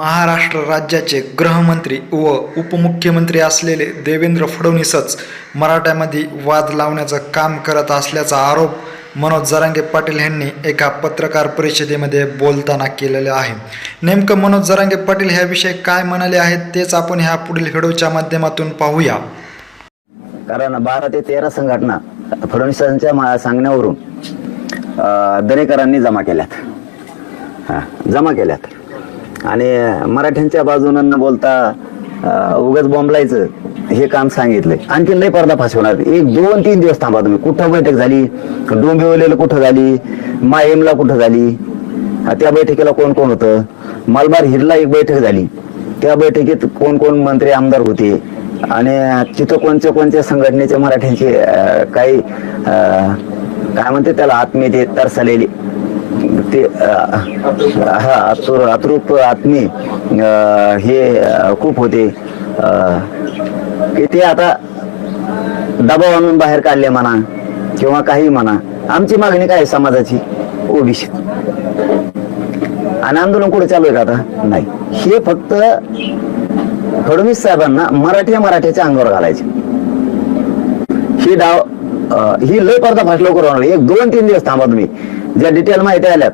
महाराष्ट्र राज्याचे गृहमंत्री व उपमुख्यमंत्री असलेले देवेंद्र फडणवीसच मराठ्यामध्ये वाद लावण्याचं काम करत असल्याचा आरोप मनोज जरांगे पाटील यांनी एका पत्रकार परिषदेमध्ये बोलताना केलेलं आहे. नेमकं मनोज जरांगे पाटील ह्याविषयी काय म्हणाले आहेत तेच आपण ह्या पुढील व्हिडिओच्या माध्यमातून पाहूया. कारण बारा ते तेरा संघटना फडणवीसांच्या सांगण्यावरून दरेकरांनी जमा केल्यात. जमा केल्यात. आणि मराठ्यांच्या बाजूनं न बोलता उगाच बोंबलायचं हे काम सांगितलंय आणखी लय पर्दाफाश होणार. एक दोन तीन दिवस थांबा तुम्ही. कुठं बैठक झाली? डोंबिवलीला कुठं झाली? मायमला कुठं झाली? त्या बैठकीला कोण कोण होतं? मलबार हिरला एक बैठक झाली. त्या बैठकीत कोण कोण मंत्री आमदार होते? आणि तिथं कोणत्या कोणत्या संघटनेचे मराठ्यांचे काही काय म्हणते त्याला आत्मीय तरसलेली ते हा अतुर अतृप आत्मी अं, हे खूप होते. की ते आता दबाव आणून बाहेर काढले म्हणा किंवा काही म्हणा. आमची मागणी काय आहे समाजाची? ओबीसी. आणि आंदोलन कुठे चालू आहे का आता? नाही. हे फक्त फडणवीस साहेबांना मराठी मराठ्याच्या अंगावर घालायचे. ही डाव ही लय पर्दाफाश लवकर होणार. एक दोन तीन दिवस थांबा तुम्ही. ज्या डिटेल माहिती आल्यात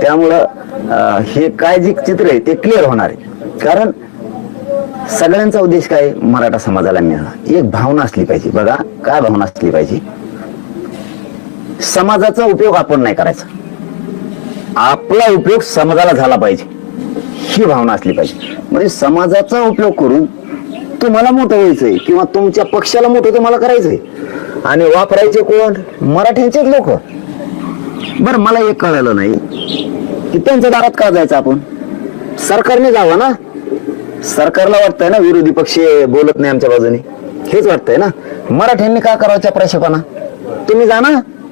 त्यामुळं हे काय जे चित्र आहे ते क्लिअर होणार आहे. कारण सगळ्यांचा उद्देश काय मराठा समाजाला मिळणार एक भावना असली पाहिजे. बघा काय भावना असली पाहिजे? समाजाचा उपयोग आपण नाही करायचा. आपला उपयोग समाजाला झाला पाहिजे. ही भावना असली पाहिजे. म्हणजे समाजाचा उपयोग करून तुम्हाला मोठं व्हायचंय किंवा तुमच्या पक्षाला मोठं तुम्हाला करायचंय? आणि वापरायचे कोण? मराठ्यांचेच लोक. बरं मला एक कळलं नाही. की त्यांच्या दारात का जायचं आपण? सरकारने जावं ना? सरकारला वाटतंय ना विरोधी पक्ष बोलत नाही आमच्या बाजूने? हेच वाटतंय ना? मराठ्यांनी का करायच्या चपराशीपणा तुम्ही जा ना.